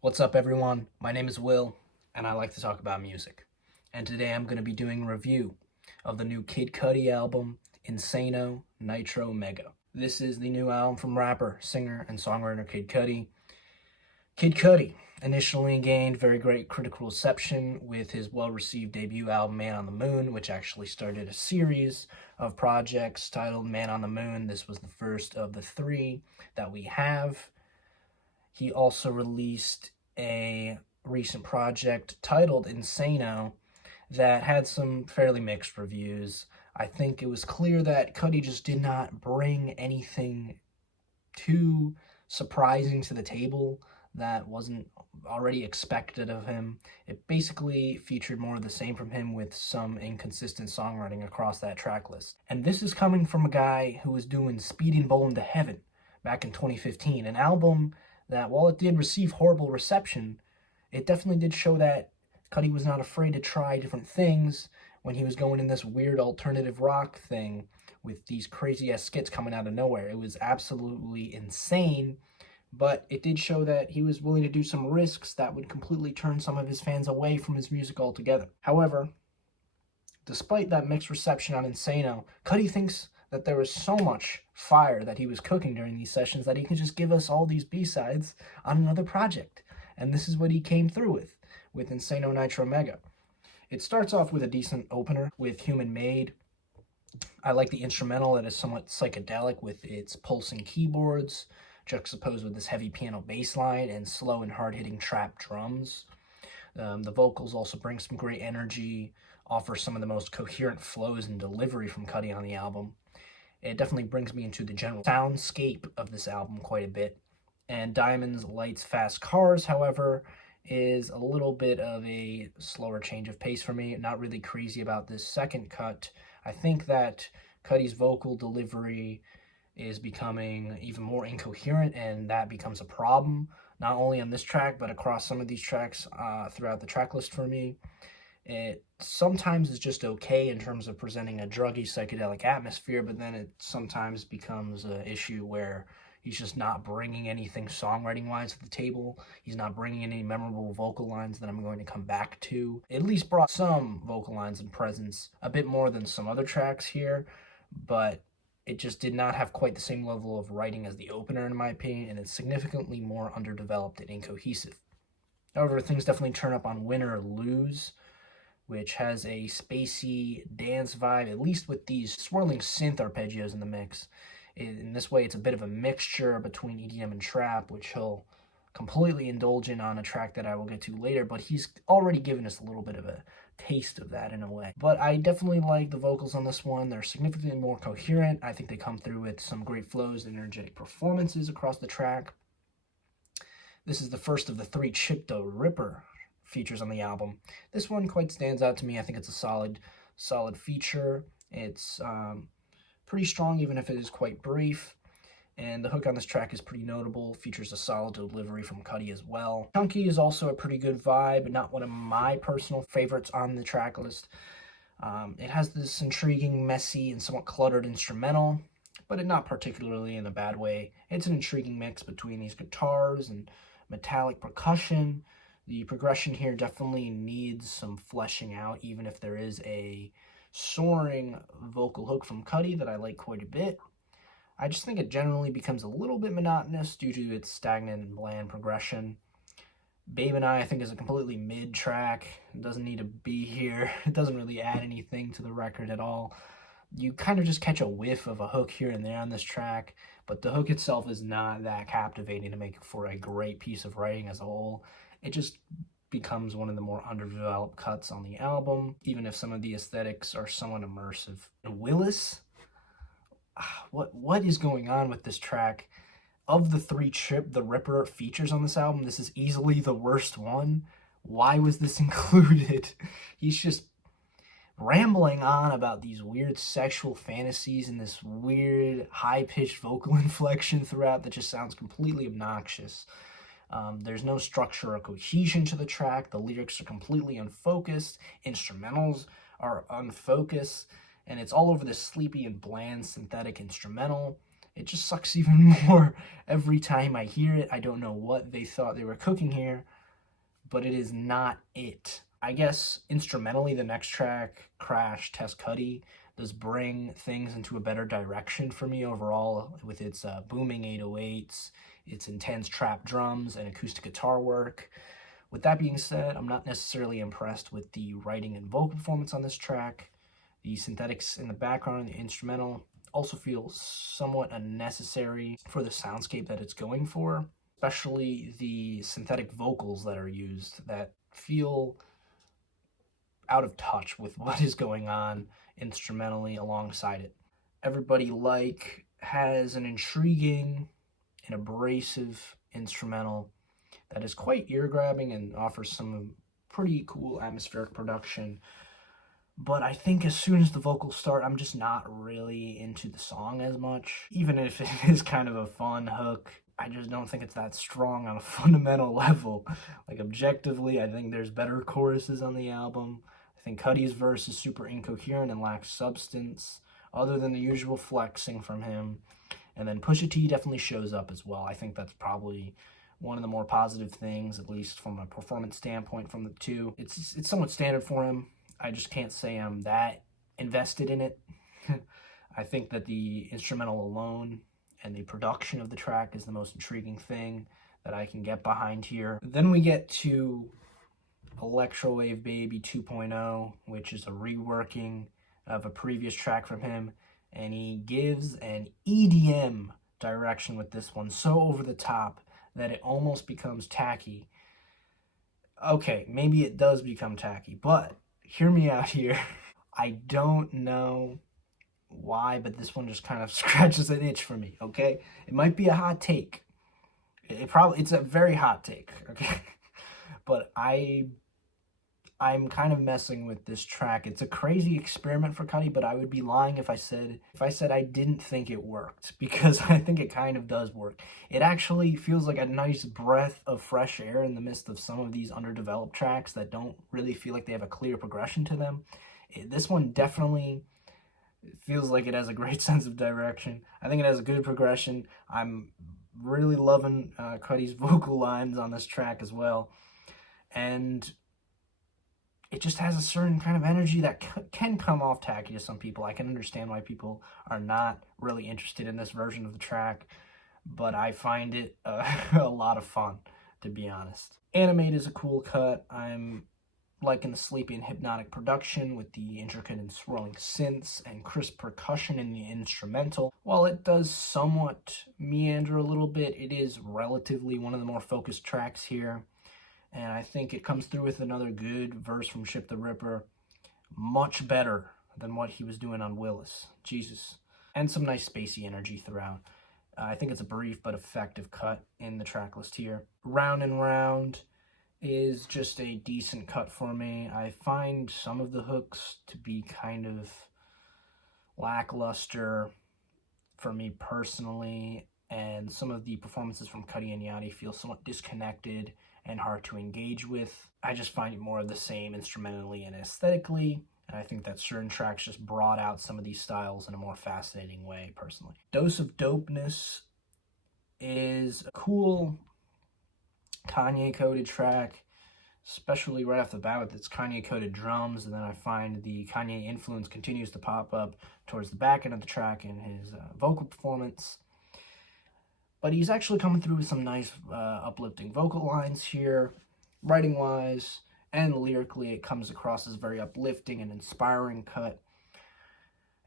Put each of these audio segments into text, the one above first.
What's up, everyone? My name is Will, and I like to talk about music. And today I'm going to be doing a review of the new Kid Cudi album, Insano, NITRO, Mega. This is the new album from rapper, singer, and songwriter Kid Cudi. Kid Cudi initially gained very great critical reception with his well-received debut album, Man on the Moon, which actually started a series of projects titled Man on the Moon. This was the first of the three that we have. He also released a recent project titled Insano that had some fairly mixed reviews. I think it was clear that Cudi just did not bring anything too surprising to the table that wasn't already expected of him. It basically featured more of the same from him with some inconsistent songwriting across that track list. And this is coming from a guy who was doing Speeding Bowling to Heaven back in 2015, an album that, while it did receive horrible reception, it definitely did show that Cudi was not afraid to try different things when he was going in this weird alternative rock thing with these crazy-ass skits coming out of nowhere. It was absolutely insane, but it did show that he was willing to do some risks that would completely turn some of his fans away from his music altogether. However, despite that mixed reception on Insano, Cudi thinks that there was so much fire that he was cooking during these sessions that he can just give us all these B-sides on another project. And this is what he came through with Insano Nitro Mega. It starts off with a decent opener with Human Made. I like the instrumental that is somewhat psychedelic with its pulsing keyboards, juxtaposed with this heavy piano bass line and slow and hard-hitting trap drums. The vocals also bring some great energy, offer some of the most coherent flows and delivery from Cudi on the album. It definitely brings me into the general soundscape of this album quite a bit. And Diamonds, Lights, Fast Cars, however, is a little bit of a slower change of pace for me. Not really crazy about this second cut. I think that Cudi's vocal delivery is becoming even more incoherent, and that becomes a problem, not only on this track, but across some of these tracks throughout the track list for me. It sometimes is just okay in terms of presenting a druggy psychedelic atmosphere, but then it sometimes becomes an issue where he's just not bringing anything songwriting-wise to the table. He's not bringing any memorable vocal lines that I'm going to come back to. It at least brought some vocal lines and presence, a bit more than some other tracks here, but it just did not have quite the same level of writing as the opener, in my opinion, and it's significantly more underdeveloped and incohesive. However, things definitely turn up on Win or Lose, which has a spacey dance vibe, at least with these swirling synth arpeggios in the mix. In this way, it's a bit of a mixture between EDM and trap, which he'll completely indulge in on a track that I will get to later, but he's already given us a little bit of a taste of that in a way. But I definitely like the vocals on this one. They're significantly more coherent. I think they come through with some great flows and energetic performances across the track. This is the first of the three Chip the Ripper features on the album. This one quite stands out to me. I think it's a solid feature. It's pretty strong, even if it is quite brief. And the hook on this track is pretty notable, features a solid delivery from Cudi as well. Chunky is also a pretty good vibe, not one of my personal favorites on the track list. It has this intriguing, messy, and somewhat cluttered instrumental, but not particularly in a bad way. It's an intriguing mix between these guitars and metallic percussion. The progression here definitely needs some fleshing out, even if there is a soaring vocal hook from Cudi that I like quite a bit. I just think it generally becomes a little bit monotonous due to its stagnant and bland progression. Babe and I think, is a completely mid track. It doesn't need to be here. It doesn't really add anything to the record at all. You kind of just catch a whiff of a hook here and there on this track, but the hook itself is not that captivating to make for a great piece of writing as a whole. It just becomes one of the more underdeveloped cuts on the album, even if some of the aesthetics are somewhat immersive. And Willis, what is going on with this track? Of the three Chip the Ripper features on this album, this is easily the worst one. Why was this included? He's just rambling on about these weird sexual fantasies and this weird high-pitched vocal inflection throughout that just sounds completely obnoxious. There's no structure or cohesion to the track. The lyrics are completely unfocused. Instrumentals are unfocused. And it's all over this sleepy and bland synthetic instrumental. it just sucks even more every time I hear it. I don't know what they thought they were cooking here, but it is not it. I guess instrumentally, the next track, Crash Test Cudi, does bring things into a better direction for me overall with its booming 808s, its intense trap drums, and acoustic guitar work. With that being said, I'm not necessarily impressed with the writing and vocal performance on this track. The synthetics in the background and the instrumental also feel somewhat unnecessary for the soundscape that it's going for, especially the synthetic vocals that are used that feel out of touch with what is going on instrumentally alongside it. Everybody Like has an intriguing and abrasive instrumental that is quite ear-grabbing and offers some pretty cool atmospheric production. But I think as soon as the vocals start, I'm just not really into the song as much. Even if it is kind of a fun hook, I just don't think it's that strong on a fundamental level. Like, objectively, I think there's better choruses on the album. I think Cudi's verse is super incoherent and lacks substance, other than the usual flexing from him. And then Pusha T definitely shows up as well. I think that's probably one of the more positive things, at least from a performance standpoint from the two. It's somewhat standard for him. I just can't say I'm that invested in it. I think that the instrumental alone and the production of the track is the most intriguing thing that I can get behind here. Then we get to Electrowavebaby 2.0, which is a reworking of a previous track from him, and he gives an EDM direction with this one, so over the top that it almost becomes tacky. Okay, maybe it does become tacky, but hear me out here. I don't know why, but this one just kind of scratches an itch for me, okay? It might be a hot take. It's a very hot take, okay? But I'm kind of messing with this track. It's a crazy experiment for Cudi, but I would be lying if I said I didn't think it worked, because I think it kind of does work. It actually feels like a nice breath of fresh air in the midst of some of these underdeveloped tracks that don't really feel like they have a clear progression to them. This one definitely feels like it has a great sense of direction. I think it has a good progression. I'm really loving Cudi's vocal lines on this track as well. And it just has a certain kind of energy that can come off tacky to some people. I can understand why people are not really interested in this version of the track, but I find it a lot of fun, to be honest. Animate is a cool cut. I'm liking the sleepy and hypnotic production with the intricate and swirling synths and crisp percussion in the instrumental. While it does somewhat meander a little bit, it is relatively one of the more focused tracks here. And I think it comes through with another good verse from Ship the Ripper. Much better than what he was doing on Willis. Jesus. And some nice spacey energy throughout. I think it's a brief but effective cut in the track list here. Round and Round is just a decent cut for me. I find some of the hooks to be kind of lackluster for me personally. And some of the performances from Cudi and Yachty feel somewhat disconnected and hard to engage with. I just find it more of the same instrumentally and aesthetically, and I think that certain tracks just brought out some of these styles in a more fascinating way, personally. Dose of Dopeness is a cool Kanye-coded track, especially right off the bat with its Kanye-coded drums, and then I find the Kanye influence continues to pop up towards the back end of the track in his vocal performance. But he's actually coming through with some nice uplifting vocal lines here. Writing-wise and lyrically, it comes across as very uplifting and inspiring cut.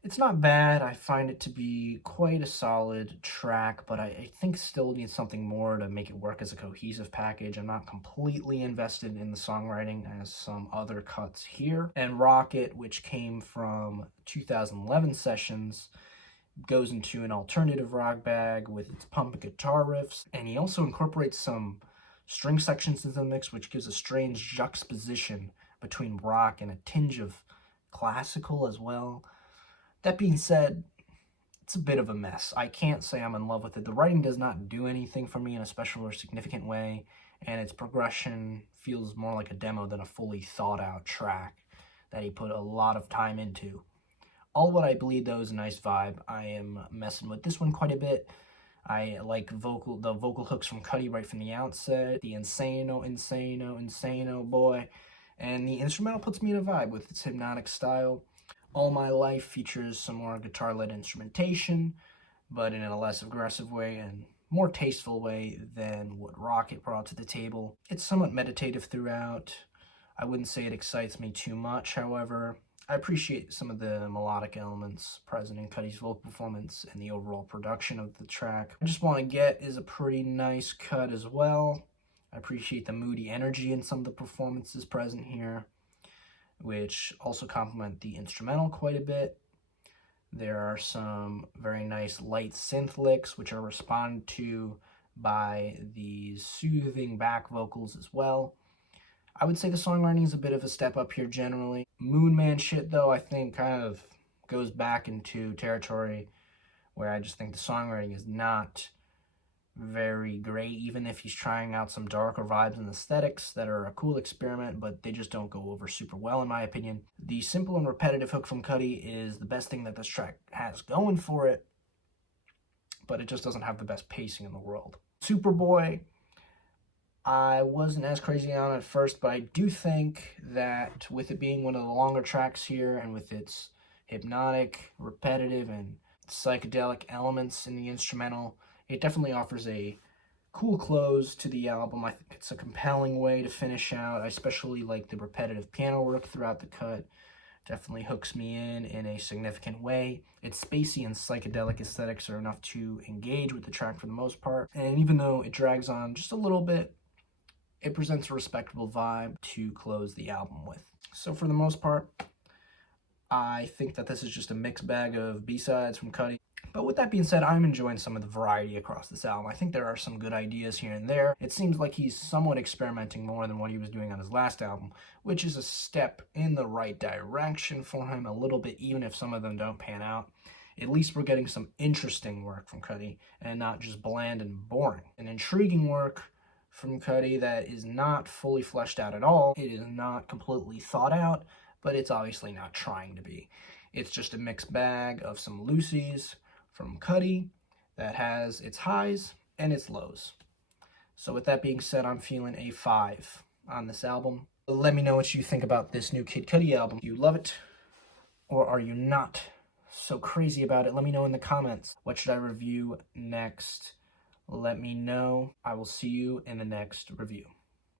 It's not bad. I find it to be quite a solid track, but I think still needs something more to make it work as a cohesive package. I'm not completely invested in the songwriting as some other cuts here. And Rocket, which came from 2011 sessions, goes into an alternative rock bag with its pump guitar riffs, and he also incorporates some string sections into the mix, which gives a strange juxtaposition between rock and a tinge of classical as well. That being said, it's a bit of a mess. I can't say I'm in love with it. The writing does not do anything for me in a special or significant way, and its progression feels more like a demo than a fully thought out track that he put a lot of time into. All What I Bleed, though, is a nice vibe. I am messing with this one quite a bit. I like the vocal hooks from Cudi right from the outset. The Insano, Insano, Insano, boy. And the instrumental puts me in a vibe with its hypnotic style. All My Life features some more guitar-led instrumentation, but in a less aggressive way and more tasteful way than what Rocket brought to the table. It's somewhat meditative throughout. I wouldn't say it excites me too much, however. I appreciate some of the melodic elements present in Cudi's vocal performance and the overall production of the track. I Just Want to Get is a pretty nice cut as well. I appreciate the moody energy in some of the performances present here, which also complement the instrumental quite a bit. There are some very nice light synth licks, which are responded to by these soothing back vocals as well. I would say the songwriting is a bit of a step up here generally. Moon Man shit, though, I think kind of goes back into territory where I just think the songwriting is not very great, even if he's trying out some darker vibes and aesthetics that are a cool experiment, but they just don't go over super well in my opinion. The simple and repetitive hook from Cudi is the best thing that this track has going for it, but it just doesn't have the best pacing in the world. Superboy, I wasn't as crazy on at first, but I do think that with it being one of the longer tracks here and with its hypnotic, repetitive, and psychedelic elements in the instrumental, it definitely offers a cool close to the album. I think it's a compelling way to finish out. I especially like the repetitive piano work throughout the cut. Definitely hooks me in a significant way. Its spacey and psychedelic aesthetics are enough to engage with the track for the most part. And even though it drags on just a little bit, it presents a respectable vibe to close the album with. So for the most part, I think that this is just a mixed bag of B-sides from Cudi. But with that being said, I'm enjoying some of the variety across this album. I think there are some good ideas here and there. It seems like he's somewhat experimenting more than what he was doing on his last album, which is a step in the right direction for him a little bit, even if some of them don't pan out. At least we're getting some interesting work from Cudi and not just bland and boring. An intriguing work from Cudi that is not fully fleshed out at all. It is not completely thought out, but it's obviously not trying to be. It's just a mixed bag of some loosies from Cudi that has its highs and its lows. So with that being said, I'm feeling a 5 on this album. Let me know what you think about this new Kid Cudi album. Do you love it, or are you not so crazy about it? Let me know in the comments. What should I review next? Let me know. I will see you in the next review.